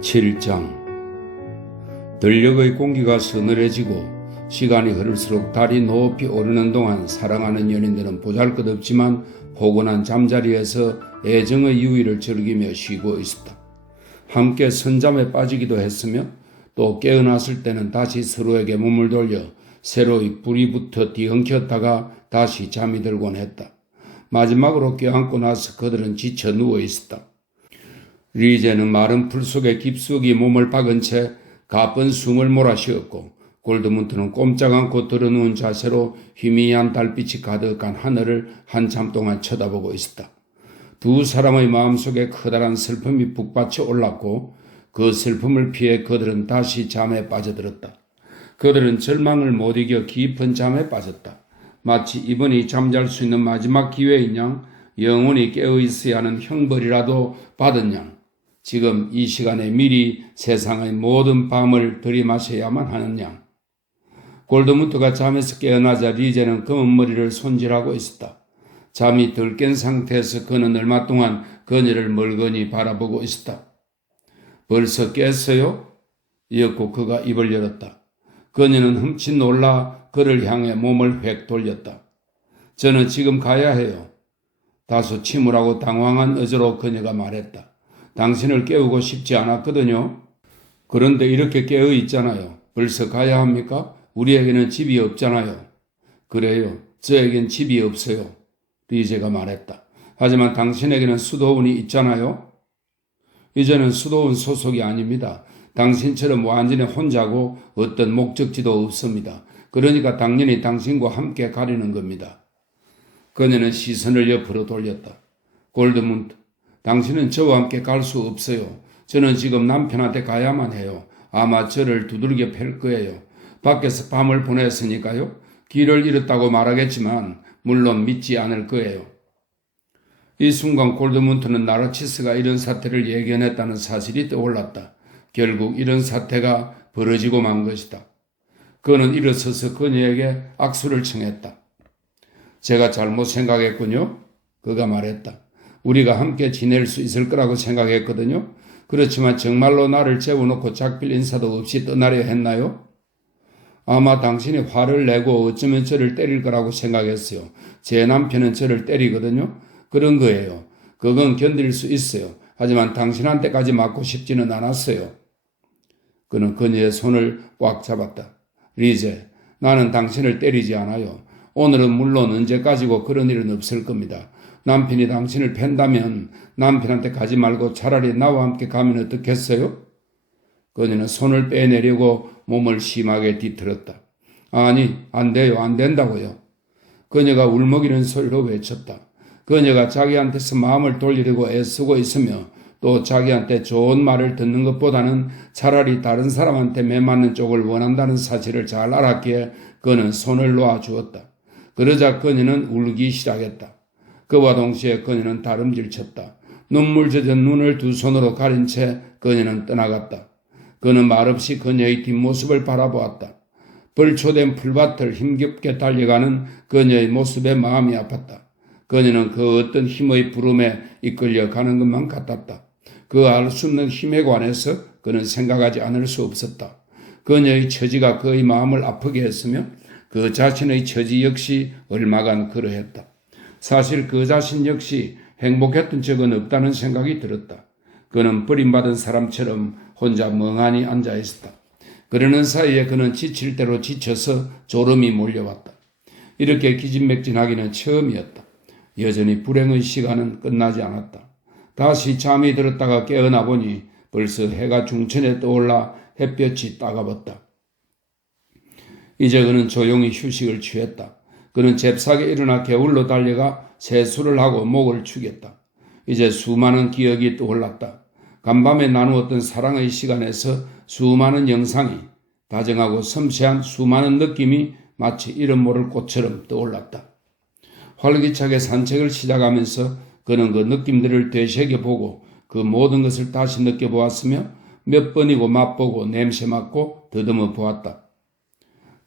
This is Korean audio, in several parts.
7장. 들녘의 공기가 서늘해지고 시간이 흐를수록 달이 높이 오르는 동안 사랑하는 연인들은 보잘것없지만 포근한 잠자리에서 애정의 유의를 즐기며 쉬고 있었다. 함께 선잠에 빠지기도 했으며 또 깨어났을 때는 다시 서로에게 몸을 돌려 새로이 불이 붙어 뒤엉켰다가 다시 잠이 들곤 했다. 마지막으로 껴안고 나서 그들은 지쳐 누워 있었다. 리제는 마른 풀 속에 깊숙이 몸을 박은 채 가쁜 숨을 몰아쉬었고 골드문트는 꼼짝 않고 들어누운 자세로 희미한 달빛이 가득한 하늘을 한참 동안 쳐다보고 있었다. 두 사람의 마음속에 커다란 슬픔이 북받쳐 올랐고 그 슬픔을 피해 그들은 다시 잠에 빠져들었다. 그들은 절망을 못 이겨 깊은 잠에 빠졌다. 마치 이번이 잠잘 수 있는 마지막 기회인 양 영원히 깨어있어야 하는 형벌이라도 받은 양 지금 이 시간에 미리 세상의 모든 밤을 들이마셔야만 하는 양. 골드문트가 잠에서 깨어나자 리제는 검은 머리를 손질하고 있었다. 잠이 덜 깬 상태에서 그는 얼마 동안 그녀를 멀거니 바라보고 있었다. 벌써 깼어요? 이었고 그가 입을 열었다. 그녀는 흠칫 놀라 그를 향해 몸을 획 돌렸다. 저는 지금 가야 해요. 다소 침울하고 당황한 어조로 그녀가 말했다. 당신을 깨우고 싶지 않았거든요. 그런데 이렇게 깨어 있잖아요. 벌써 가야 합니까? 우리에게는 집이 없잖아요. 그래요. 저에겐 집이 없어요. 리제가 말했다. 하지만 당신에게는 수도원이 있잖아요. 이제는 수도원 소속이 아닙니다. 당신처럼 완전히 혼자고 어떤 목적지도 없습니다. 그러니까 당연히 당신과 함께 가려는 겁니다. 그녀는 시선을 옆으로 돌렸다. 골드문트, 당신은 저와 함께 갈 수 없어요. 저는 지금 남편한테 가야만 해요. 아마 저를 두들겨 팰 거예요. 밖에서 밤을 보냈으니까요. 길을 잃었다고 말하겠지만 물론 믿지 않을 거예요. 이 순간 골드문트는 나르치스가 이런 사태를 예견했다는 사실이 떠올랐다. 결국 이런 사태가 벌어지고 만 것이다. 그는 일어서서 그녀에게 악수를 청했다. 제가 잘못 생각했군요. 그가 말했다. 우리가 함께 지낼 수 있을 거라고 생각했거든요. 그렇지만 정말로 나를 재워놓고 작별 인사도 없이 떠나려 했나요? 아마 당신이 화를 내고 어쩌면 저를 때릴 거라고 생각했어요. 제 남편은 저를 때리거든요. 그런 거예요. 그건 견딜 수 있어요. 하지만 당신한테까지 맞고 싶지는 않았어요. 그는 그녀의 손을 꽉 잡았다. 리제, 나는 당신을 때리지 않아요. 오늘은 물론 언제까지고 그런 일은 없을 겁니다. 남편이 당신을 팬다면 남편한테 가지 말고 차라리 나와 함께 가면 어떻겠어요? 그녀는 손을 빼내려고 몸을 심하게 뒤틀었다. 아니, 안 돼요. 안 된다고요. 그녀가 울먹이는 소리로 외쳤다. 그녀가 자기한테서 마음을 돌리려고 애쓰고 있으며 또 자기한테 좋은 말을 듣는 것보다는 차라리 다른 사람한테 매맞는 쪽을 원한다는 사실을 잘 알았기에 그는 손을 놓아주었다. 그러자 그녀는 울기 시작했다. 그와 동시에 그녀는 다름질쳤다. 눈물 젖은 눈을 두 손으로 가린 채 그녀는 떠나갔다. 그는 말없이 그녀의 뒷모습을 바라보았다. 벌초된 풀밭을 힘겹게 달려가는 그녀의 모습에 마음이 아팠다. 그녀는 그 어떤 힘의 부름에 이끌려 가는 것만 같았다. 그 알 수 없는 힘에 관해서 그는 생각하지 않을 수 없었다. 그녀의 처지가 그의 마음을 아프게 했으며 그 자신의 처지 역시 얼마간 그러했다. 사실 그 자신 역시 행복했던 적은 없다는 생각이 들었다. 그는 버림받은 사람처럼 혼자 멍하니 앉아 있었다. 그러는 사이에 그는 지칠 대로 지쳐서 졸음이 몰려왔다. 이렇게 기진맥진하기는 처음이었다. 여전히 불행의 시간은 끝나지 않았다. 다시 잠이 들었다가 깨어나 보니 벌써 해가 중천에 떠올라 햇볕이 따가웠다. 이제 그는 조용히 휴식을 취했다. 그는 잽싸게 일어나 개울로 달려가 세수를 하고 목을 축였다. 이제 수많은 기억이 떠올랐다. 간밤에 나누었던 사랑의 시간에서 수많은 영상이 다정하고 섬세한 수많은 느낌이 마치 이름 모를 꽃처럼 떠올랐다. 활기차게 산책을 시작하면서 그는 그 느낌들을 되새겨보고 그 모든 것을 다시 느껴보았으며 몇 번이고 맛보고 냄새 맡고 더듬어 보았다.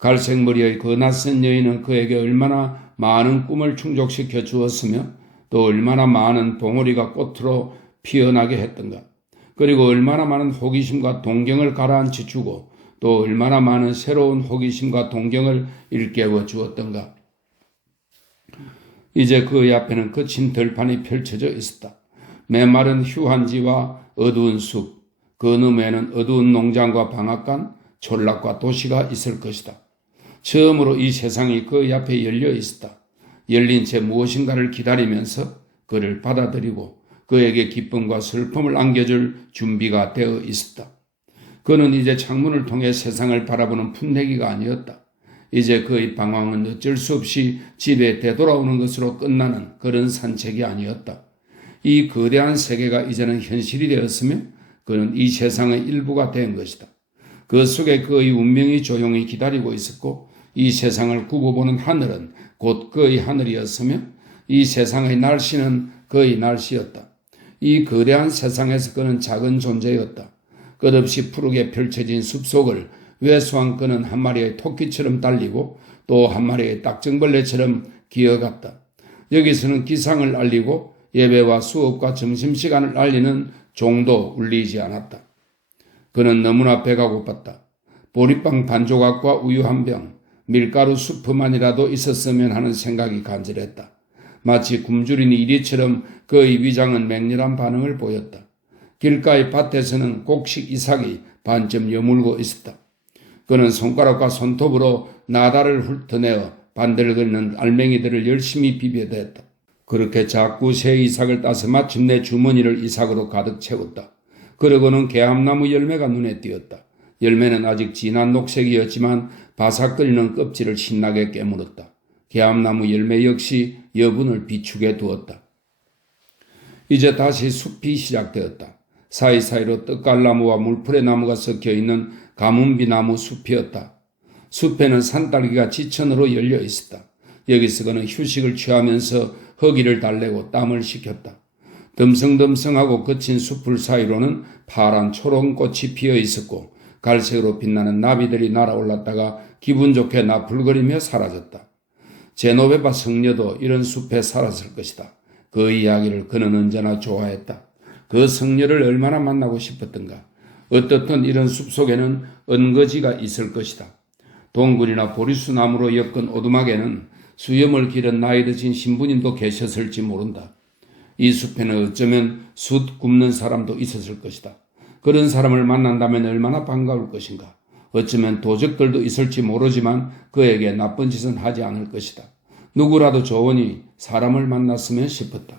갈색머리의 그 낯선 여인은 그에게 얼마나 많은 꿈을 충족시켜 주었으며 또 얼마나 많은 봉우리가 꽃으로 피어나게 했던가. 그리고 얼마나 많은 호기심과 동경을 가라앉혀 주고 또 얼마나 많은 새로운 호기심과 동경을 일깨워 주었던가. 이제 그의 앞에는 거친 들판이 펼쳐져 있었다. 메마른 휴한지와 어두운 숲, 그 너머에는 어두운 농장과 방앗간, 촌락과 도시가 있을 것이다. 처음으로 이 세상이 그의 앞에 열려 있었다. 열린 채 무엇인가를 기다리면서 그를 받아들이고 그에게 기쁨과 슬픔을 안겨줄 준비가 되어 있었다. 그는 이제 창문을 통해 세상을 바라보는 풋내기가 아니었다. 이제 그의 방황은 어쩔 수 없이 집에 되돌아오는 것으로 끝나는 그런 산책이 아니었다. 이 거대한 세계가 이제는 현실이 되었으며 그는 이 세상의 일부가 된 것이다. 그 속에 그의 운명이 조용히 기다리고 있었고 이 세상을 굽어보는 하늘은 곧 그의 하늘이었으며 이 세상의 날씨는 그의 날씨였다. 이 거대한 세상에서 그는 작은 존재였다. 끝없이 푸르게 펼쳐진 숲속을 왜소한 그는 한 마리의 토끼처럼 달리고 또 한 마리의 딱정벌레처럼 기어갔다. 여기서는 기상을 알리고 예배와 수업과 점심시간을 알리는 종도 울리지 않았다. 그는 너무나 배가 고팠다. 보리빵 반조각과 우유 한 병, 밀가루 수프만이라도 있었으면 하는 생각이 간절했다. 마치 굶주린 이리처럼 그의 위장은 맹렬한 반응을 보였다. 길가의 밭에서는 곡식 이삭이 반쯤 여물고 있었다. 그는 손가락과 손톱으로 나다를 훑어내어 반들거리는 알맹이들을 열심히 비벼댔다. 그렇게 자꾸 새 이삭을 따서 마침내 주머니를 이삭으로 가득 채웠다. 그러고는 개암나무 열매가 눈에 띄었다. 열매는 아직 진한 녹색이었지만 바삭거리는 껍질을 신나게 깨물었다. 개암나무 열매 역시 여분을 비추게 두었다. 이제 다시 숲이 시작되었다. 사이사이로 떡갈나무와 물풀의 나무가 섞여있는 가문비나무 숲이었다. 숲에는 산딸기가 지천으로 열려 있었다. 여기서 그는 휴식을 취하면서 허기를 달래고 땀을 식혔다. 덤성덤성하고 거친 숲풀 사이로는 파란 초록 꽃이 피어 있었고 갈색으로 빛나는 나비들이 날아올랐다가 기분 좋게 나풀거리며 사라졌다. 제노베바 성녀도 이런 숲에 살았을 것이다. 그 이야기를 그는 언제나 좋아했다. 그 성녀를 얼마나 만나고 싶었던가. 어떻든 이런 숲속에는 은거지가 있을 것이다. 동굴이나 보리수 나무로 엮은 오두막에는 수염을 기른 나이 드신 신부님도 계셨을지 모른다. 이 숲에는 어쩌면 숯 굽는 사람도 있었을 것이다. 그런 사람을 만난다면 얼마나 반가울 것인가. 어쩌면 도적들도 있을지 모르지만 그에게 나쁜 짓은 하지 않을 것이다. 누구라도 좋으니 사람을 만났으면 싶었다.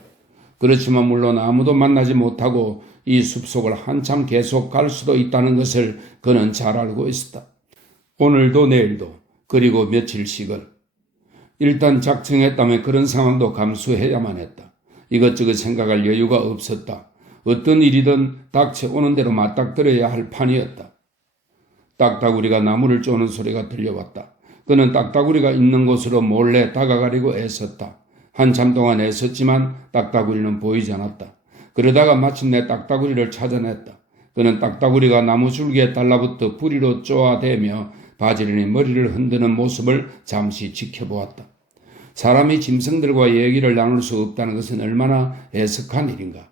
그렇지만 물론 아무도 만나지 못하고 이 숲속을 한참 계속 갈 수도 있다는 것을 그는 잘 알고 있었다. 오늘도 내일도 그리고 며칠씩을. 일단 작정했다면 그런 상황도 감수해야만 했다. 이것저것 생각할 여유가 없었다. 어떤 일이든 닥쳐오는 대로 맞닥뜨려야 할 판이었다. 딱따구리가 나무를 쪼는 소리가 들려왔다. 그는 딱따구리가 있는 곳으로 몰래 다가가려고 애썼다. 한참 동안 애썼지만 딱따구리는 보이지 않았다. 그러다가 마침내 딱따구리를 찾아냈다. 그는 딱따구리가 나무 줄기에 달라붙어 부리로 쪼아대며 바지런히 머리를 흔드는 모습을 잠시 지켜보았다. 사람이 짐승들과 얘기를 나눌 수 없다는 것은 얼마나 애석한 일인가.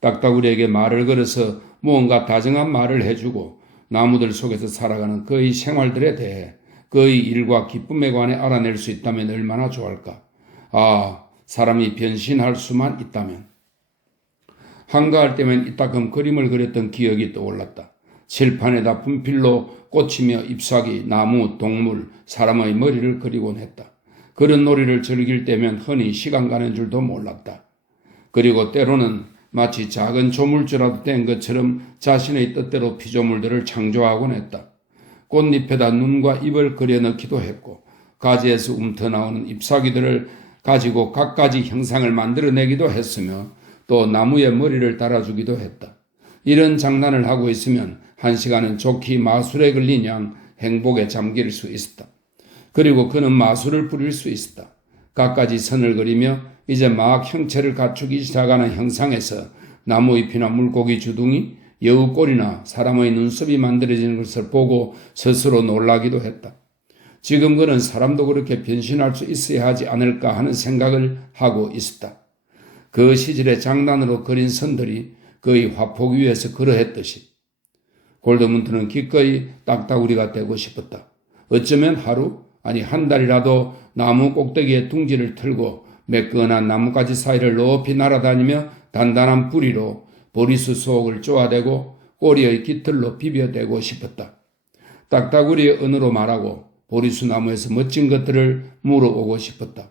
딱따구리에게 말을 걸어서 무언가 다정한 말을 해주고 나무들 속에서 살아가는 그의 생활들에 대해 그의 일과 기쁨에 관해 알아낼 수 있다면 얼마나 좋을까. 아, 사람이 변신할 수만 있다면. 한가할 때면 이따금 그림을 그렸던 기억이 떠올랐다. 칠판에다 분필로 꽂히며 잎사귀, 나무, 동물, 사람의 머리를 그리곤 했다. 그런 놀이를 즐길 때면 흔히 시간 가는 줄도 몰랐다. 그리고 때로는 마치 작은 조물주라도 된 것처럼 자신의 뜻대로 피조물들을 창조하곤 했다. 꽃잎에다 눈과 입을 그려넣기도 했고 가지에서 움터나오는 잎사귀들을 가지고 갖가지 형상을 만들어내기도 했으며 또 나무에 머리를 달아주기도 했다. 이런 장난을 하고 있으면 한 시간은 좋게 마술에 걸린 양 행복에 잠길 수 있었다. 그리고 그는 마술을 부릴 수 있었다. 갖가지 선을 그리며 이제 막 형체를 갖추기 시작하는 형상에서 나무잎이나 물고기 주둥이, 여우꼬리나 사람의 눈썹이 만들어지는 것을 보고 스스로 놀라기도 했다. 지금 그는 사람도 그렇게 변신할 수 있어야 하지 않을까 하는 생각을 하고 있었다. 그 시절의 장난으로 그린 선들이 그의 화폭 위에서 그러했듯이 골드문트는 기꺼이 딱따구리가 되고 싶었다. 어쩌면 하루, 아니 한 달이라도 나무 꼭대기에 둥지를 틀고 매끈한 나뭇가지 사이를 높이 날아다니며 단단한 뿌리로 보리수 속을 쪼아대고 꼬리의 깃털로 비벼대고 싶었다. 딱따구리의 은으로 말하고 보리수 나무에서 멋진 것들을 물어오고 싶었다.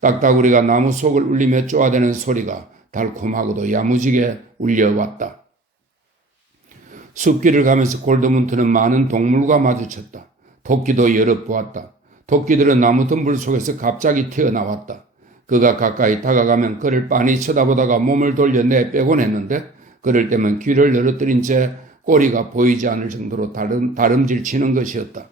딱따구리가 나무 속을 울리며 쪼아대는 소리가 달콤하고도 야무지게 울려왔다. 숲길을 가면서 골드문트는 많은 동물과 마주쳤다. 토끼도 여러 보았다. 토끼들은 나무 덤불 속에서 갑자기 튀어나왔다. 그가 가까이 다가가면 그를 빤히 쳐다보다가 몸을 돌려 내빼곤 했는데 그럴 때면 귀를 늘어뜨린 채 꼬리가 보이지 않을 정도로 다름질 치는 것이었다.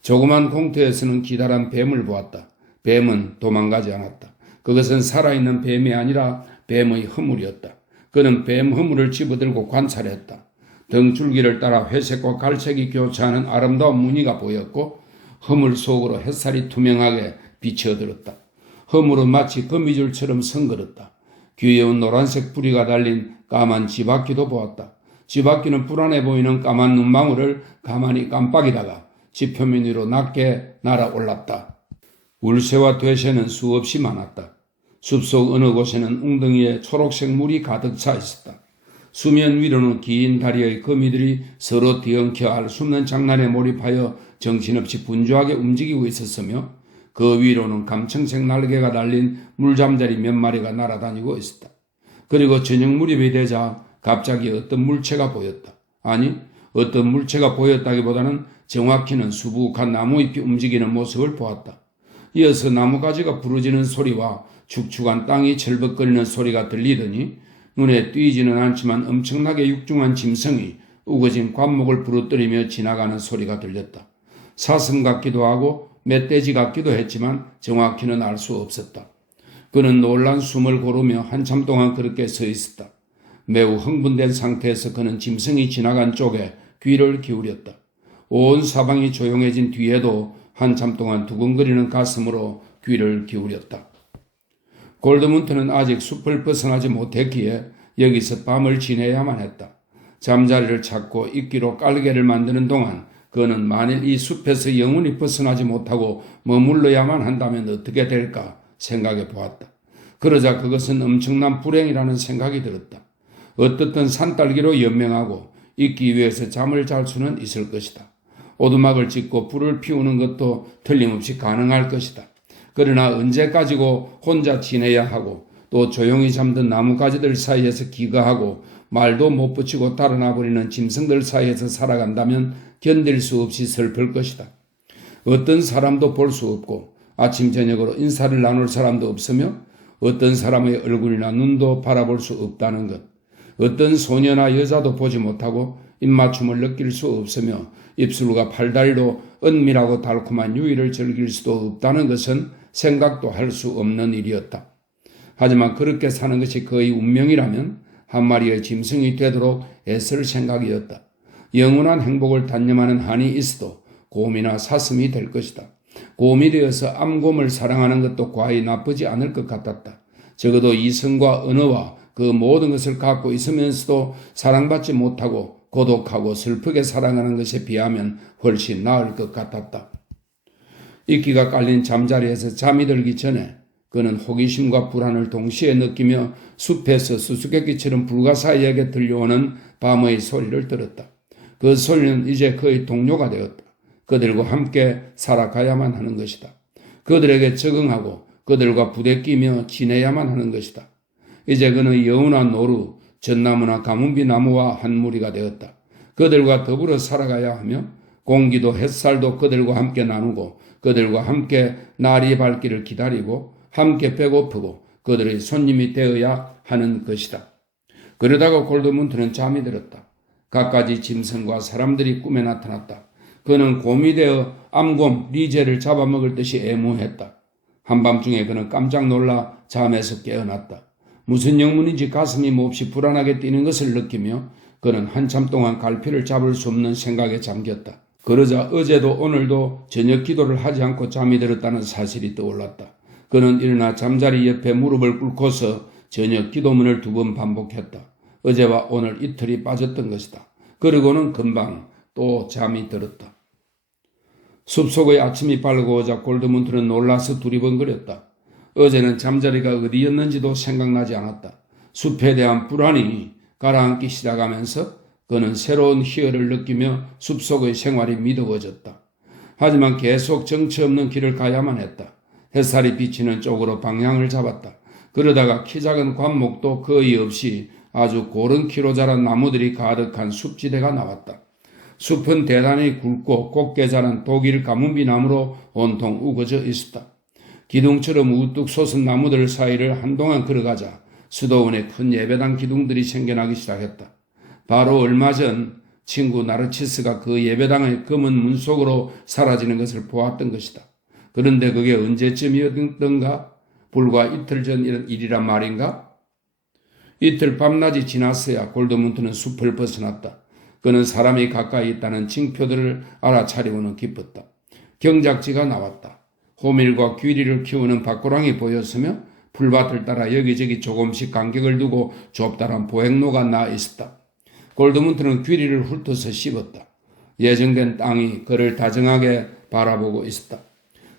조그만 공터에서는 기다란 뱀을 보았다. 뱀은 도망가지 않았다. 그것은 살아있는 뱀이 아니라 뱀의 허물이었다. 그는 뱀 허물을 집어들고 관찰했다. 등줄기를 따라 회색과 갈색이 교차하는 아름다운 무늬가 보였고 허물 속으로 햇살이 투명하게 비쳐들었다. 허물은 마치 거미줄처럼 성그렸다. 귀여운 노란색 뿌리가 달린 까만 쥐바퀴도 보았다. 쥐바퀴는 불안해 보이는 까만 눈망울을 가만히 깜빡이다가 지표면 위로 낮게 날아올랐다. 울새와 돼새는 수없이 많았다. 숲속 어느 곳에는 웅덩이에 초록색 물이 가득 차 있었다. 수면 위로는 긴 다리의 거미들이 서로 뒤엉켜 알 수 없는 장난에 몰입하여 정신없이 분주하게 움직이고 있었으며 그 위로는 감청색 날개가 달린 물잠자리 몇 마리가 날아다니고 있었다. 그리고 저녁 무렵이 되자 갑자기 어떤 물체가 보였다. 아니, 어떤 물체가 보였다기보다는 정확히는 수북한 나무잎이 움직이는 모습을 보았다. 이어서 나무가지가 부러지는 소리와 축축한 땅이 철벅거리는 소리가 들리더니 눈에 띄지는 않지만 엄청나게 육중한 짐승이 우거진 관목을 부러뜨리며 지나가는 소리가 들렸다. 사슴 같기도 하고 멧돼지 같기도 했지만 정확히는 알 수 없었다. 그는 놀란 숨을 고르며 한참 동안 그렇게 서 있었다. 매우 흥분된 상태에서 그는 짐승이 지나간 쪽에 귀를 기울였다. 온 사방이 조용해진 뒤에도 한참 동안 두근거리는 가슴으로 귀를 기울였다. 골드문트는 아직 숲을 벗어나지 못했기에 여기서 밤을 지내야만 했다. 잠자리를 찾고 이끼로 깔개를 만드는 동안 그는 만일 이 숲에서 영원히 벗어나지 못하고 머물러야만 한다면 어떻게 될까 생각해 보았다. 그러자 그것은 엄청난 불행이라는 생각이 들었다. 어떻든 산딸기로 연명하고 이끼 위에서 잠을 잘 수는 있을 것이다. 오두막을 짓고 불을 피우는 것도 틀림없이 가능할 것이다. 그러나 언제까지고 혼자 지내야 하고 또 조용히 잠든 나뭇가지들 사이에서 기거하고 말도 못 붙이고 달아나버리는 짐승들 사이에서 살아간다면 견딜 수 없이 슬플 것이다. 어떤 사람도 볼 수 없고 아침 저녁으로 인사를 나눌 사람도 없으며 어떤 사람의 얼굴이나 눈도 바라볼 수 없다는 것. 어떤 소녀나 여자도 보지 못하고 입맞춤을 느낄 수 없으며 입술과 팔다리로 은밀하고 달콤한 유의를 즐길 수도 없다는 것은 생각도 할 수 없는 일이었다. 하지만 그렇게 사는 것이 그의 운명이라면 한 마리의 짐승이 되도록 애쓸 생각이었다. 영원한 행복을 단념하는 한이 있어도 곰이나 사슴이 될 것이다. 곰이 되어서 암곰을 사랑하는 것도 과히 나쁘지 않을 것 같았다. 적어도 이성과 언어와 그 모든 것을 갖고 있으면서도 사랑받지 못하고 고독하고 슬프게 살아가는 것에 비하면 훨씬 나을 것 같았다. 이끼가 깔린 잠자리에서 잠이 들기 전에 그는 호기심과 불안을 동시에 느끼며 숲에서 수수께끼처럼 불가사의하게 들려오는 밤의 소리를 들었다. 그 소리는 이제 그의 동료가 되었다. 그들과 함께 살아가야만 하는 것이다. 그들에게 적응하고 그들과 부대끼며 지내야만 하는 것이다. 이제 그는 여우나 노루, 전나무나 가문비 나무와 한 무리가 되었다. 그들과 더불어 살아가야 하며 공기도 햇살도 그들과 함께 나누고 그들과 함께 날이 밝기를 기다리고 함께 배고프고 그들의 손님이 되어야 하는 것이다. 그러다가 골드문트는 잠이 들었다. 갖가지 짐승과 사람들이 꿈에 나타났다. 그는 곰이 되어 암곰 리제를 잡아먹을 듯이 애무했다. 한밤중에 그는 깜짝 놀라 잠에서 깨어났다. 무슨 영문인지 가슴이 몹시 불안하게 뛰는 것을 느끼며 그는 한참 동안 갈피를 잡을 수 없는 생각에 잠겼다. 그러자 어제도 오늘도 저녁 기도를 하지 않고 잠이 들었다는 사실이 떠올랐다. 그는 일어나 잠자리 옆에 무릎을 꿇고서 저녁 기도문을 2번 반복했다. 어제와 오늘 이틀이 빠졌던 것이다. 그리고는 금방 또 잠이 들었다. 숲속의 아침이 밝고오자 골드문트는 놀라서 두리번거렸다. 어제는 잠자리가 어디였는지도 생각나지 않았다. 숲에 대한 불안이 가라앉기 시작하면서 그는 새로운 희열을 느끼며 숲속의 생활이 미더워졌다. 하지만 계속 정처 없는 길을 가야만 했다. 햇살이 비치는 쪽으로 방향을 잡았다. 그러다가 키 작은 관목도 거의 없이 아주 고른 키로 자란 나무들이 가득한 숲지대가 나왔다. 숲은 대단히 굵고 곱게 자란 독일 가문비 나무로 온통 우거져 있었다. 기둥처럼 우뚝 솟은 나무들 사이를 한동안 걸어가자 수도원에 큰 예배당 기둥들이 생겨나기 시작했다. 바로 얼마 전 친구 나르치스가 그 예배당의 검은 문 속으로 사라지는 것을 보았던 것이다. 그런데 그게 언제쯤이었던가? 불과 이틀 전 일이란 말인가? 이틀 밤낮이 지났어야 골드문트는 숲을 벗어났다. 그는 사람이 가까이 있다는 징표들을 알아차리고는 기뻤다. 경작지가 나왔다. 호밀과 귀리를 키우는 밭고랑이 보였으며 풀밭을 따라 여기저기 조금씩 간격을 두고 좁다란 보행로가 나 있었다. 골드문트는 귀리를 훑어서 씹었다. 예정된 땅이 그를 다정하게 바라보고 있었다.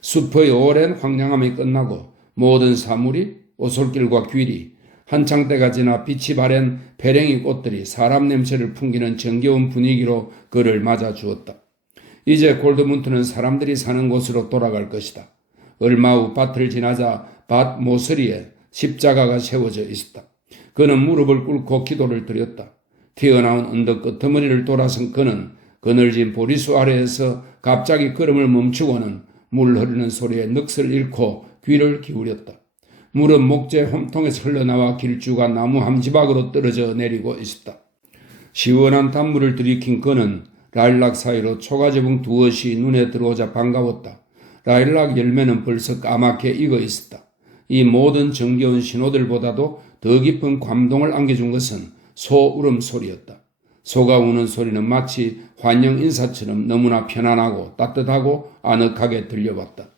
숲의 오랜 황량함이 끝나고 모든 사물이 오솔길과 귀리, 한창 때가 지나 빛이 바랜 배랭이 꽃들이 사람 냄새를 풍기는 정겨운 분위기로 그를 맞아주었다. 이제 골드문트는 사람들이 사는 곳으로 돌아갈 것이다. 얼마 후 밭을 지나자 밭 모서리에 십자가가 세워져 있었다. 그는 무릎을 꿇고 기도를 드렸다. 튀어나온 언덕 끄트머리를 돌아선 그는 그늘진 보리수 아래에서 갑자기 걸음을 멈추고는 물 흐르는 소리에 넋을 잃고 귀를 기울였다. 물은 목재 홈통에서 흘러나와 길쭉한 나무 함지박으로 떨어져 내리고 있었다. 시원한 단물을 들이킨 그는 라일락 사이로 초가지붕 두엇이 눈에 들어오자 반가웠다. 라일락 열매는 벌써 까맣게 익어 있었다. 이 모든 정겨운 신호들보다도 더 깊은 감동을 안겨준 것은 소 울음소리였다. 소가 우는 소리는 마치 환영 인사처럼 너무나 편안하고 따뜻하고 아늑하게 들려왔다.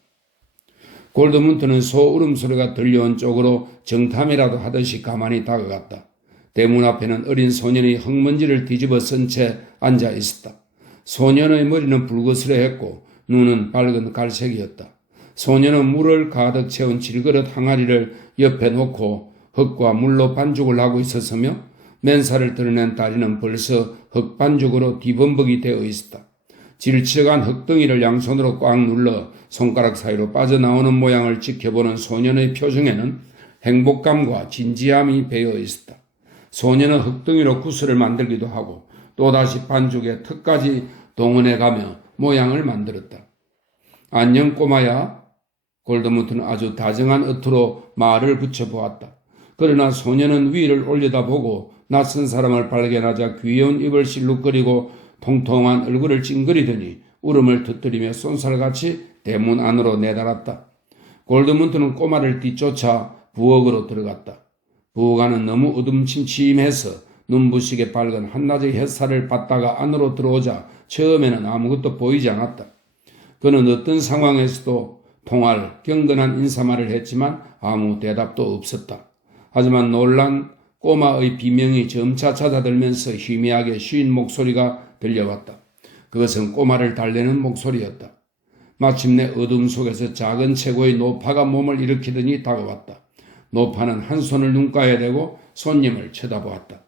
골드문트는 소 울음소리가 들려온 쪽으로 정탐이라도 하듯이 가만히 다가갔다. 대문 앞에는 어린 소년이 흙먼지를 뒤집어 쓴 채 앉아 있었다. 소년의 머리는 붉으스레했고 눈은 밝은 갈색이었다. 소년은 물을 가득 채운 질그릇 항아리를 옆에 놓고 흙과 물로 반죽을 하고 있었으며 맨살을 드러낸 다리는 벌써 흙반죽으로 뒤범벅이 되어 있었다. 질척한 흙덩이를 양손으로 꽉 눌러 손가락 사이로 빠져나오는 모양을 지켜보는 소년의 표정에는 행복감과 진지함이 배어 있었다. 소년은 흙덩이로 구슬을 만들기도 하고 또다시 반죽에 턱까지 동원해가며 모양을 만들었다. 안녕 꼬마야. 골드문트는 아주 다정한 어투로 말을 붙여보았다. 그러나 소년은 위를 올려다보고 낯선 사람을 발견하자 귀여운 입을 실룩거리고 통통한 얼굴을 찡그리더니 울음을 터뜨리며 쏜살같이 대문 안으로 내달았다. 골드문트는 꼬마를 뒤쫓아 부엌으로 들어갔다. 부엌 안은 너무 어둠침침해서 눈부시게 밝은 한낮의 햇살을 받다가 안으로 들어오자 처음에는 아무것도 보이지 않았다. 그는 어떤 상황에서도 통할 경건한 인사말을 했지만 아무 대답도 없었다. 하지만 놀란 꼬마의 비명이 점차 찾아들면서 희미하게 쉰 목소리가 들려왔다. 그것은 꼬마를 달래는 목소리였다. 마침내 어둠 속에서 작은 체구의 노파가 몸을 일으키더니 다가왔다. 노파는 한 손을 눈가에 대고 손님을 쳐다보았다.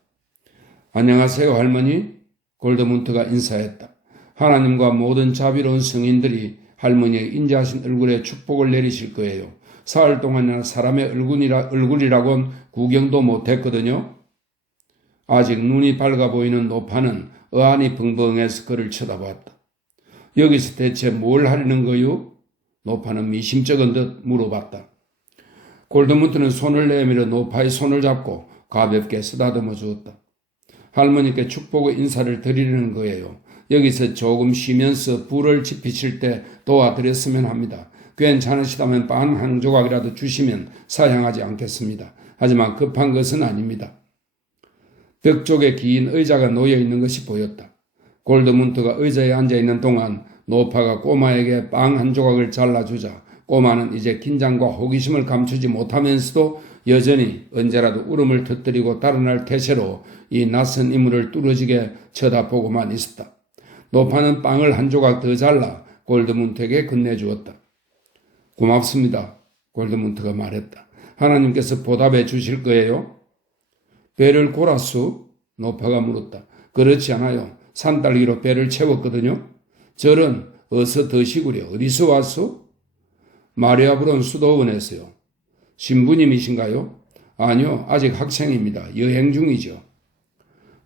안녕하세요 할머니. 골드문트가 인사했다. 하나님과 모든 자비로운 성인들이 할머니의 인자하신 얼굴에 축복을 내리실 거예요. 사흘 동안이나 사람의 얼굴이라곤 구경도 못했거든요. 아직 눈이 밝아 보이는 노파는 어안이 벙벙해서 그를 쳐다보았다. 여기서 대체 뭘 하려는 거요? 노파는 미심쩍은 듯 물어봤다. 골드문트는 손을 내밀어 노파의 손을 잡고 가볍게 쓰다듬어 주었다. 할머니께 축복의 인사를 드리려는 거예요. 여기서 조금 쉬면서 불을 지피실 때 도와드렸으면 합니다. 괜찮으시다면 빵 한 조각이라도 주시면 사양하지 않겠습니다. 하지만 급한 것은 아닙니다. 벽 쪽에 긴 의자가 놓여있는 것이 보였다. 골드문트가 의자에 앉아있는 동안 노파가 꼬마에게 빵 한 조각을 잘라주자 꼬마는 이제 긴장과 호기심을 감추지 못하면서도 여전히 언제라도 울음을 터뜨리고 달아날 태세로 이 낯선 인물을 뚫어지게 쳐다보고만 있었다. 노파는 빵을 한 조각 더 잘라 골드문트에게 건네주었다. 고맙습니다. 골드문트가 말했다. 하나님께서 보답해 주실 거예요? 배를 골았소? 노파가 물었다. 그렇지 않아요. 산딸기로 배를 채웠거든요. 저런 어서 드시구려. 어디서 왔소? 마리아브론 수도원에서요. 신부님이신가요? 아니요. 아직 학생입니다. 여행 중이죠.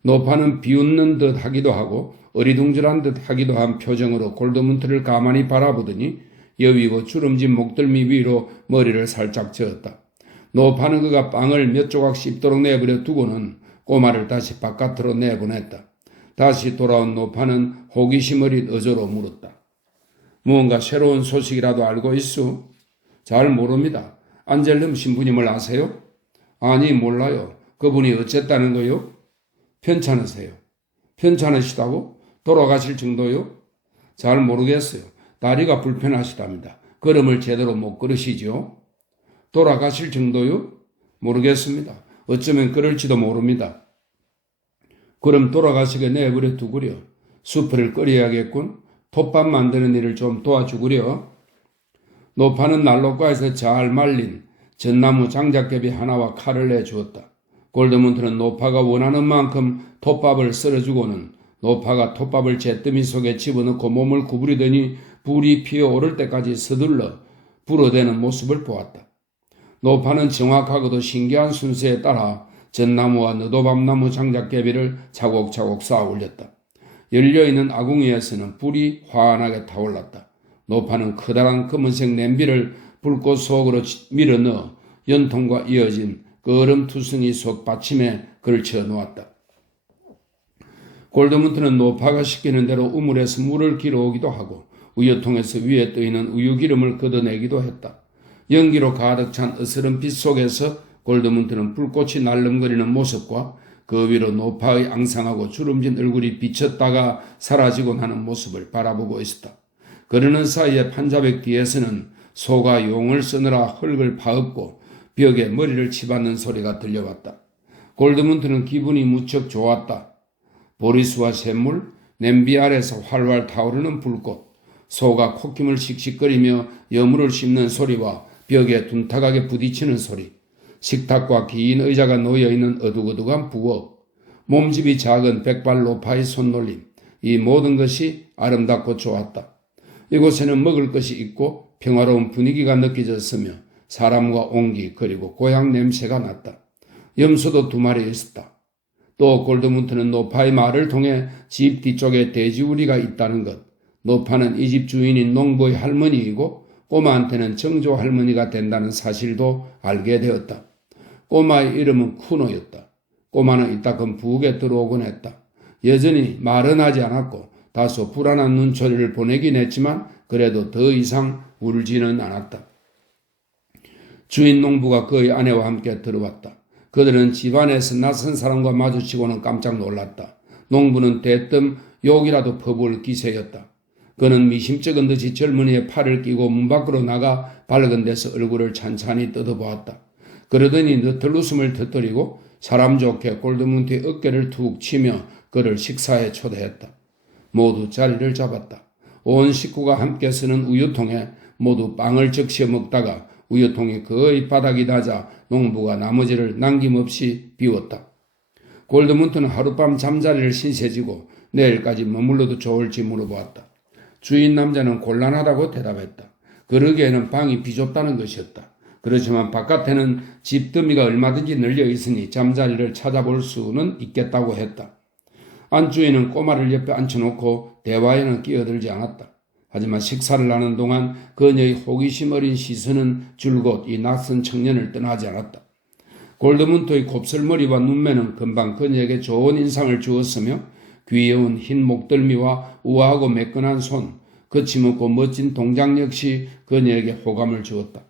노파는 비웃는 듯 하기도 하고 어리둥절한 듯 하기도 한 표정으로 골드문트를 가만히 바라보더니 여위고 주름진 목덜미 위로 머리를 살짝 저었다. 노파는 그가 빵을 몇 조각 씹도록 내버려 두고는 꼬마를 다시 바깥으로 내보냈다. 다시 돌아온 노파는 호기심 어린 어조로 물었다. 무언가 새로운 소식이라도 알고 있소? 잘 모릅니다. 안젤름 신부님을 아세요? 아니 몰라요. 그분이 어쨌다는 거요? 편찮으세요? 편찮으시다고? 돌아가실 정도요? 잘 모르겠어요. 다리가 불편하시답니다. 걸음을 제대로 못 걸으시죠? 돌아가실 정도요? 모르겠습니다. 어쩌면 그럴지도 모릅니다. 그럼 돌아가시게 내버려 두구려. 수프를 끓여야겠군. 톱밥 만드는 일을 좀 도와주구려. 노파는 난로가에서 잘 말린 전나무 장작개비 하나와 칼을 내주었다. 골드문트는 노파가 원하는 만큼 톱밥을 썰어주고는 노파가 톱밥을 잿더미 속에 집어넣고 몸을 구부리더니 불이 피어오를 때까지 서둘러 불어대는 모습을 보았다. 노파는 정확하고도 신기한 순서에 따라 전나무와 너도밤나무 장작개비를 차곡차곡 쌓아 올렸다. 열려있는 아궁이에서는 불이 환하게 타올랐다. 노파는 커다란 검은색 냄비를 불꽃 속으로 밀어넣어 연통과 이어진 거름 투성이 속 받침에 걸쳐 놓았다. 골드문트는 노파가 시키는 대로 우물에서 물을 길어오기도 하고 우유통에서 위에 떠있는 우유기름을 걷어내기도 했다. 연기로 가득 찬 어스런 빛 속에서 골드문트는 불꽃이 날름거리는 모습과 그 위로 노파의 앙상하고 주름진 얼굴이 비쳤다가 사라지고 나는 모습을 바라보고 있었다. 그러는 사이에 판자백 뒤에서는 소가 용을 쓰느라 흙을 파엎고 벽에 머리를 치받는 소리가 들려왔다. 골드문트는 기분이 무척 좋았다. 보리수와 샘물, 냄비 아래서 활활 타오르는 불꽃, 소가 콧김을 씩씩거리며 여물을 씹는 소리와 벽에 둔탁하게 부딪히는 소리, 식탁과 긴 의자가 놓여있는 어둑어둑한 부엌, 몸집이 작은 백발 노파의 손놀림, 이 모든 것이 아름답고 좋았다. 이곳에는 먹을 것이 있고 평화로운 분위기가 느껴졌으며 사람과 온기 그리고 고향 냄새가 났다. 염소도 2마리 있었다. 또 골드문트는 노파의 말을 통해 집 뒤쪽에 돼지우리가 있다는 것, 노파는 이 집 주인인 농부의 할머니이고 꼬마한테는 정조 할머니가 된다는 사실도 알게 되었다. 꼬마의 이름은 쿠노였다. 꼬마는 이따금 부엌에 들어오곤 했다. 여전히 말은 하지 않았고 다소 불안한 눈초리를 보내긴 했지만 그래도 더 이상 울지는 않았다. 주인 농부가 그의 아내와 함께 들어왔다. 그들은 집안에서 낯선 사람과 마주치고는 깜짝 놀랐다. 농부는 대뜸 욕이라도 퍼부을 기세였다. 그는 미심쩍은 듯이 젊은이의 팔을 끼고 문 밖으로 나가 밝은 데서 얼굴을 찬찬히 뜯어보았다. 그러더니 너털 웃음을 터뜨리고 사람 좋게 골드문트의 어깨를 툭 치며 그를 식사에 초대했다. 모두 자리를 잡았다. 온 식구가 함께 쓰는 우유통에 모두 빵을 적셔 먹다가 우유통이 거의 바닥이 닿자 농부가 나머지를 남김없이 비웠다. 골드문트는 하룻밤 잠자리를 신세지고 내일까지 머물러도 좋을지 물어보았다. 주인 남자는 곤란하다고 대답했다. 그러기에는 방이 비좁다는 것이었다. 그렇지만 바깥에는 집더미가 얼마든지 널려 있으니 잠자리를 찾아볼 수는 있겠다고 했다. 안주인은 꼬마를 옆에 앉혀놓고 대화에는 끼어들지 않았다. 하지만 식사를 하는 동안 그녀의 호기심 어린 시선은 줄곧 이 낯선 청년을 떠나지 않았다. 골드문트의 곱슬머리와 눈매는 금방 그녀에게 좋은 인상을 주었으며 귀여운 흰 목덜미와 우아하고 매끈한 손, 거침없고 멋진 동작 역시 그녀에게 호감을 주었다.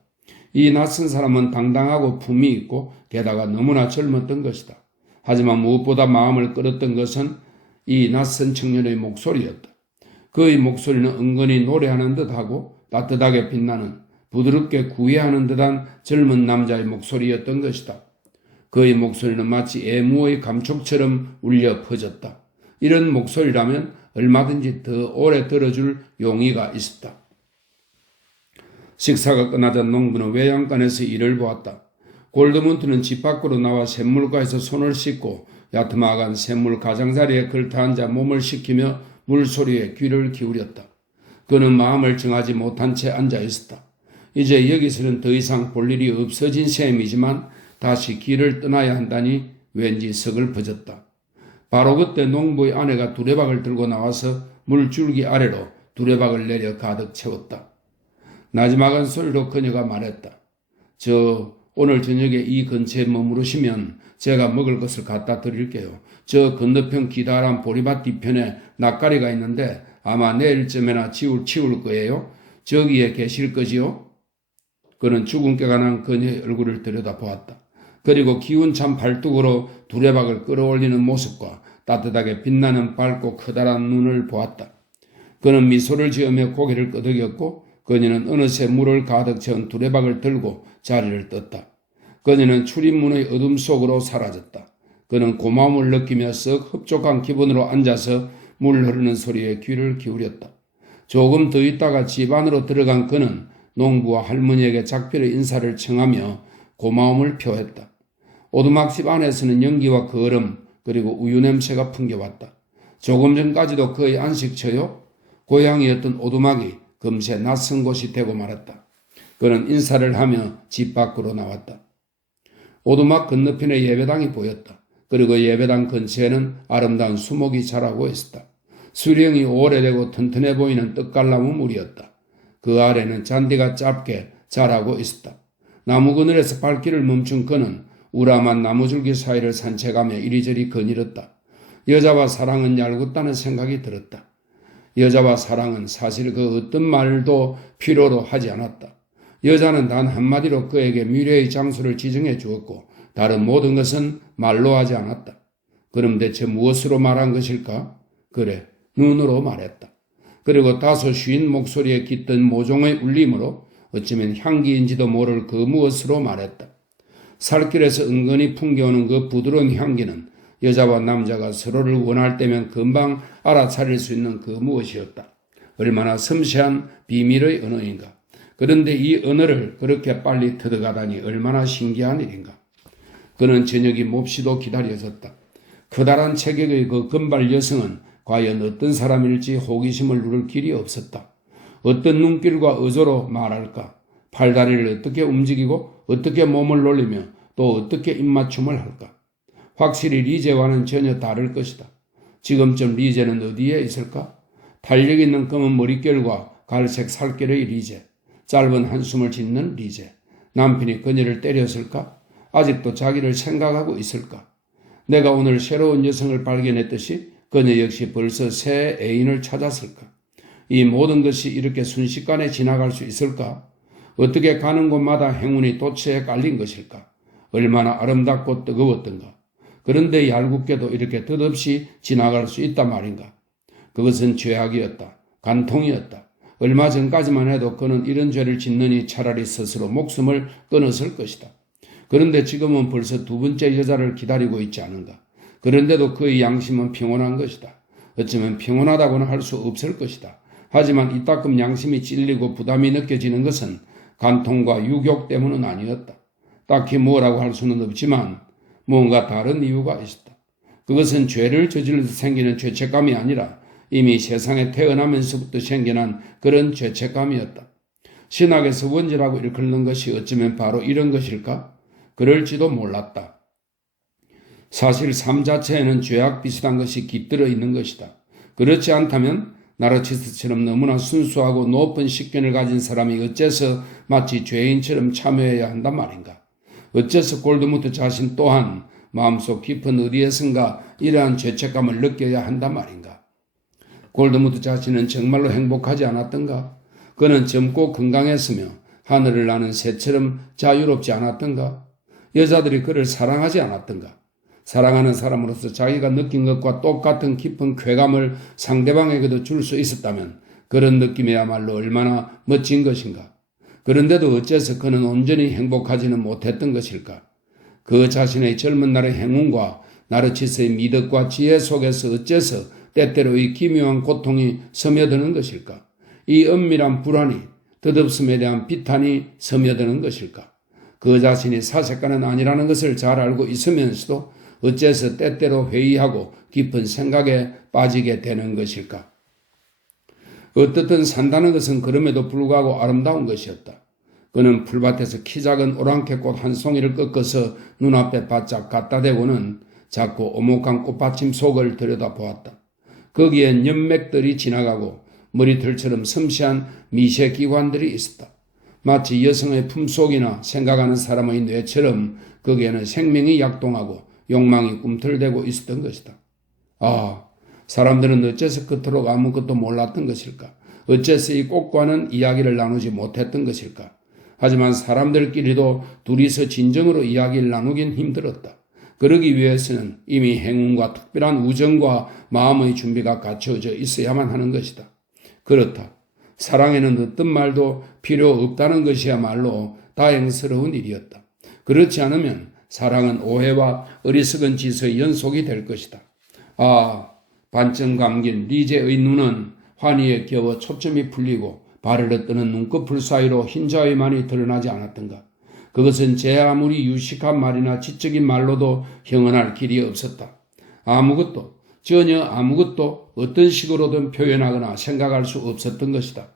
이 낯선 사람은 당당하고 품이 있고 게다가 너무나 젊었던 것이다. 하지만 무엇보다 마음을 끌었던 것은 이 낯선 청년의 목소리였다. 그의 목소리는 은근히 노래하는 듯하고 따뜻하게 빛나는 부드럽게 구애하는 듯한 젊은 남자의 목소리였던 것이다. 그의 목소리는 마치 애무의 감촉처럼 울려 퍼졌다. 이런 목소리라면 얼마든지 더 오래 들어줄 용의가 있었다. 식사가 끝나자 농부는 외양간에서 일을 보았다. 골드문트는 집 밖으로 나와 샘물가에서 손을 씻고 야트막한 샘물 가장자리에 걸터앉아 몸을 식히며 물소리에 귀를 기울였다. 그는 마음을 정하지 못한 채 앉아 있었다. 이제 여기서는 더 이상 볼 일이 없어진 셈이지만 다시 길을 떠나야 한다니 왠지 서글퍼졌다. 바로 그때 농부의 아내가 두레박을 들고 나와서 물줄기 아래로 두레박을 내려 가득 채웠다. 나지막한 소리로 그녀가 말했다. 오늘 저녁에 이 근처에 머무르시면 제가 먹을 것을 갖다 드릴게요. 저 건너편 기다란 보리밭 뒤편에 낯가리가 있는데 아마 내일쯤에나 치울 거예요. 저기에 계실 거지요? 그는 주근깨가 난 그녀의 얼굴을 들여다보았다. 그리고 기운찬 발뚝으로 두레박을 끌어올리는 모습과 따뜻하게 빛나는 밝고 커다란 눈을 보았다. 그는 미소를 지으며 고개를 끄덕였고 그녀는 어느새 물을 가득 채운 두레박을 들고 자리를 떴다. 그녀는 출입문의 어둠 속으로 사라졌다. 그는 고마움을 느끼며 썩 흡족한 기분으로 앉아서 물 흐르는 소리에 귀를 기울였다. 조금 더 있다가 집 안으로 들어간 그는 농부와 할머니에게 작별의 인사를 청하며 고마움을 표했다. 오두막집 안에서는 연기와 거름 그리고 우유 냄새가 풍겨왔다. 조금 전까지도 그의 안식처요 고향이었던 오두막이 금세 낯선 곳이 되고 말았다. 그는 인사를 하며 집 밖으로 나왔다. 오두막 건너편에 예배당이 보였다. 그리고 예배당 근처에는 아름다운 수목이 자라고 있었다. 수령이 오래되고 튼튼해 보이는 떡갈나무 물이었다. 그 아래는 잔디가 짧게 자라고 있었다. 나무 그늘에서 발길을 멈춘 그는 우람한 나무줄기 사이를 산책하며 이리저리 거닐었다. 여자와 사랑은 얄궂다는 생각이 들었다. 여자와 사랑은 사실 그 어떤 말도 필요로 하지 않았다. 여자는 단 한마디로 그에게 미래의 장소를 지정해 주었고 다른 모든 것은 말로 하지 않았다. 그럼 대체 무엇으로 말한 것일까? 그래, 눈으로 말했다. 그리고 다소 쉰 목소리에 깃든 모종의 울림으로 어쩌면 향기인지도 모를 그 무엇으로 말했다. 살길에서 은근히 풍겨오는 그 부드러운 향기는 여자와 남자가 서로를 원할 때면 금방 알아차릴 수 있는 그 무엇이었다. 얼마나 섬세한 비밀의 언어인가. 그런데 이 언어를 그렇게 빨리 터득하다니 얼마나 신기한 일인가. 그는 저녁이 몹시도 기다려졌다. 커다란 체격의 그 금발 여성은 과연 어떤 사람일지 호기심을 누를 길이 없었다. 어떤 눈길과 의조로 말할까? 팔다리를 어떻게 움직이고 어떻게 몸을 놀리며 또 어떻게 입맞춤을 할까? 확실히 리제와는 전혀 다를 것이다. 지금쯤 리제는 어디에 있을까? 탄력 있는 검은 머릿결과 갈색 살결의 리제, 짧은 한숨을 짓는 리제. 남편이 그녀를 때렸을까? 아직도 자기를 생각하고 있을까? 내가 오늘 새로운 여성을 발견했듯이 그녀 역시 벌써 새 애인을 찾았을까? 이 모든 것이 이렇게 순식간에 지나갈 수 있을까? 어떻게 가는 곳마다 행운이 도처에 깔린 것일까? 얼마나 아름답고 뜨거웠던가? 그런데 얄궂게도 이렇게 덧없이 지나갈 수 있단 말인가? 그것은 죄악이었다. 간통이었다. 얼마 전까지만 해도 그는 이런 죄를 짓느니 차라리 스스로 목숨을 끊었을 것이다. 그런데 지금은 벌써 두 번째 여자를 기다리고 있지 않은가? 그런데도 그의 양심은 평온한 것이다. 어쩌면 평온하다고는 할 수 없을 것이다. 하지만 이따금 양심이 찔리고 부담이 느껴지는 것은 간통과 유격 때문은 아니었다. 딱히 뭐라고 할 수는 없지만 뭔가 다른 이유가 있었다. 그것은 죄를 저질러서 생기는 죄책감이 아니라 이미 세상에 태어나면서부터 생겨난 그런 죄책감이었다. 신학에서 원죄라고 일컫는 것이 어쩌면 바로 이런 것일까? 그럴지도 몰랐다. 사실 삶 자체에는 죄악 비슷한 것이 깃들어 있는 것이다. 그렇지 않다면 나르치스처럼 너무나 순수하고 높은 식견을 가진 사람이 어째서 마치 죄인처럼 참여해야 한단 말인가? 어째서 골드문트 자신 또한 마음속 깊은 어디에선가 이러한 죄책감을 느껴야 한단 말인가? 골드문트 자신은 정말로 행복하지 않았던가? 그는 젊고 건강했으며 하늘을 나는 새처럼 자유롭지 않았던가? 여자들이 그를 사랑하지 않았던가? 사랑하는 사람으로서 자기가 느낀 것과 똑같은 깊은 쾌감을 상대방에게도 줄 수 있었다면 그런 느낌이야말로 얼마나 멋진 것인가. 그런데도 어째서 그는 온전히 행복하지는 못했던 것일까? 그 자신의 젊은 날의 행운과 나르치스의 미덕과 지혜 속에서 어째서 때때로의 기묘한 고통이 스며드는 것일까? 이 은밀한 불안이, 덧없음에 대한 비탄이 스며드는 것일까? 그 자신이 사색가는 아니라는 것을 잘 알고 있으면서도 어째서 때때로 회의하고 깊은 생각에 빠지게 되는 것일까? 어떻든 산다는 것은 그럼에도 불구하고 아름다운 것이었다. 그는 풀밭에서 키 작은 오랑캐꽃 한 송이를 꺾어서 눈앞에 바짝 갖다 대고는 작고 오목한 꽃받침 속을 들여다보았다. 거기엔 연맥들이 지나가고 머리털처럼 섬세한 미세기관들이 있었다. 마치 여성의 품속이나 생각하는 사람의 뇌처럼 거기에는 생명이 약동하고 욕망이 꿈틀대고 있었던 것이다. 아, 사람들은 어째서 그토록 아무것도 몰랐던 것일까? 어째서 이 꽃과는 이야기를 나누지 못했던 것일까? 하지만 사람들끼리도 둘이서 진정으로 이야기를 나누긴 힘들었다. 그러기 위해서는 이미 행운과 특별한 우정과 마음의 준비가 갖춰져 있어야만 하는 것이다. 그렇다. 사랑에는 어떤 말도 필요 없다는 것이야말로 다행스러운 일이었다. 그렇지 않으면 사랑은 오해와 어리석은 짓의 연속이 될 것이다. 아, 반쯤 감긴 리제의 눈은 환희에 겨워 초점이 풀리고 바르르 뜨는 눈꺼풀 사이로 흰자위만이 드러나지 않았던가. 그것은 제 아무리 유식한 말이나 지적인 말로도 형언할 길이 없었다. 아무것도, 전혀 아무것도 어떤 식으로든 표현하거나 생각할 수 없었던 것이다.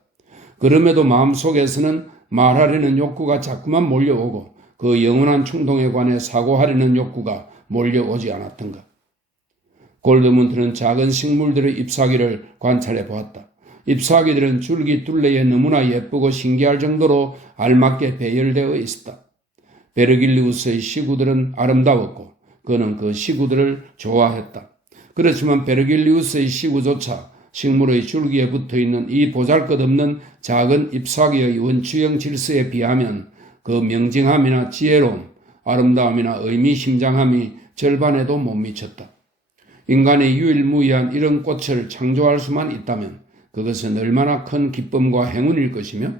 그럼에도 마음속에서는 말하려는 욕구가 자꾸만 몰려오고 그 영원한 충동에 관해 사고하려는 욕구가 몰려오지 않았던가. 골드문트는 작은 식물들의 잎사귀를 관찰해 보았다. 잎사귀들은 줄기 둘레에 너무나 예쁘고 신기할 정도로 알맞게 배열되어 있었다. 베르길리우스의 시구들은 아름다웠고 그는 그 시구들을 좋아했다. 그렇지만 베르길리우스의 시구조차 식물의 줄기에 붙어있는 이 보잘것없는 작은 잎사귀의 원추형 질서에 비하면 그 명징함이나 지혜로움, 아름다움이나 의미심장함이 절반에도 못 미쳤다. 인간의 유일무이한 이런 꽃을 창조할 수만 있다면 그것은 얼마나 큰 기쁨과 행운일 것이며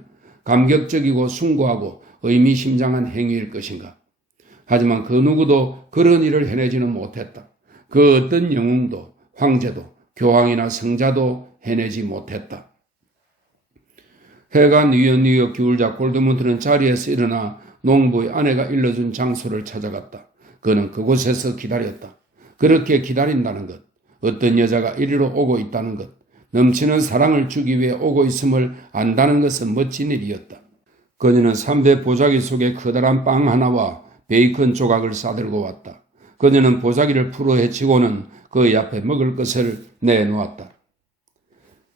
감격적이고 숭고하고 의미심장한 행위일 것인가. 하지만 그 누구도 그런 일을 해내지는 못했다. 그 어떤 영웅도 황제도 교황이나 성자도 해내지 못했다. 해가 뉘엿뉘엿 기울자 골드문트는 자리에서 일어나 농부의 아내가 일러준 장소를 찾아갔다. 그는 그곳에서 기다렸다. 그렇게 기다린다는 것, 어떤 여자가 이리로 오고 있다는 것, 넘치는 사랑을 주기 위해 오고 있음을 안다는 것은 멋진 일이었다. 그녀는 3대 보자기 속에 커다란 빵 하나와 베이컨 조각을 싸들고 왔다. 그녀는 보자기를 풀어 헤치고는 그의 앞에 먹을 것을 내놓았다.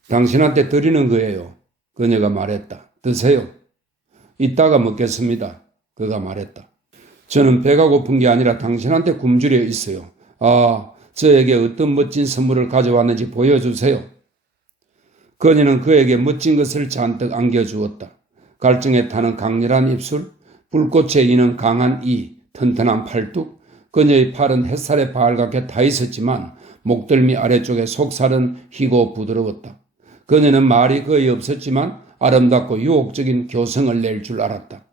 당신한테 드리는 거예요. 그녀가 말했다. 드세요. 이따가 먹겠습니다. 그가 말했다. 저는 배가 고픈 게 아니라 당신한테 굶주려 있어요. 아, 저에게 어떤 멋진 선물을 가져왔는지 보여주세요. 그녀는 그에게 멋진 것을 잔뜩 안겨주었다. 갈증에 타는 강렬한 입술, 불꽃에 이는 강한 이, 튼튼한 팔뚝, 그녀의 팔은 햇살에 발갛게 타 있었지만 목덜미 아래쪽의 속살은 희고 부드러웠다. 그녀는 말이 거의 없었지만 아름답고 유혹적인 교성을 낼 줄 알았다.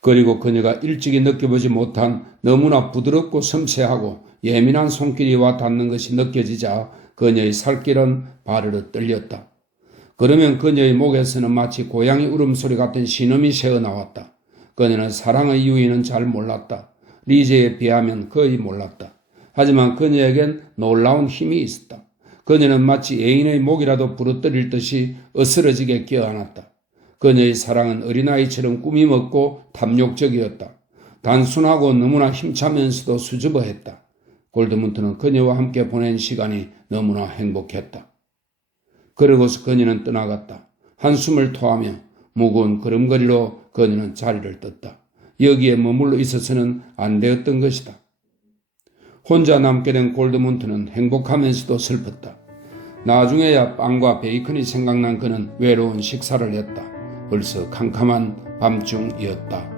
그리고 그녀가 일찍이 느껴보지 못한 너무나 부드럽고 섬세하고 예민한 손길이와 닿는 것이 느껴지자 그녀의 살길은 바르르 떨렸다. 그러면 그녀의 목에서는 마치 고양이 울음소리 같은 신음이 새어나왔다. 그녀는 사랑의 유의는 잘 몰랐다. 리제에 비하면 거의 몰랐다. 하지만 그녀에겐 놀라운 힘이 있었다. 그녀는 마치 애인의 목이라도 부러뜨릴 듯이 어스러지게 껴안았다. 그녀의 사랑은 어린아이처럼 꾸밈 없고 탐욕적이었다. 단순하고 너무나 힘차면서도 수줍어했다. 골드문트는 그녀와 함께 보낸 시간이 너무나 행복했다. 그러고서 그녀는 떠나갔다. 한숨을 토하며 무거운 걸음걸이로 그녀는 자리를 떴다. 여기에 머물러 있어서는 안 되었던 것이다. 혼자 남게 된 골드문트는 행복하면서도 슬펐다. 나중에야 빵과 베이컨이 생각난 그는 외로운 식사를 했다. 벌써 캄캄한 밤중이었다.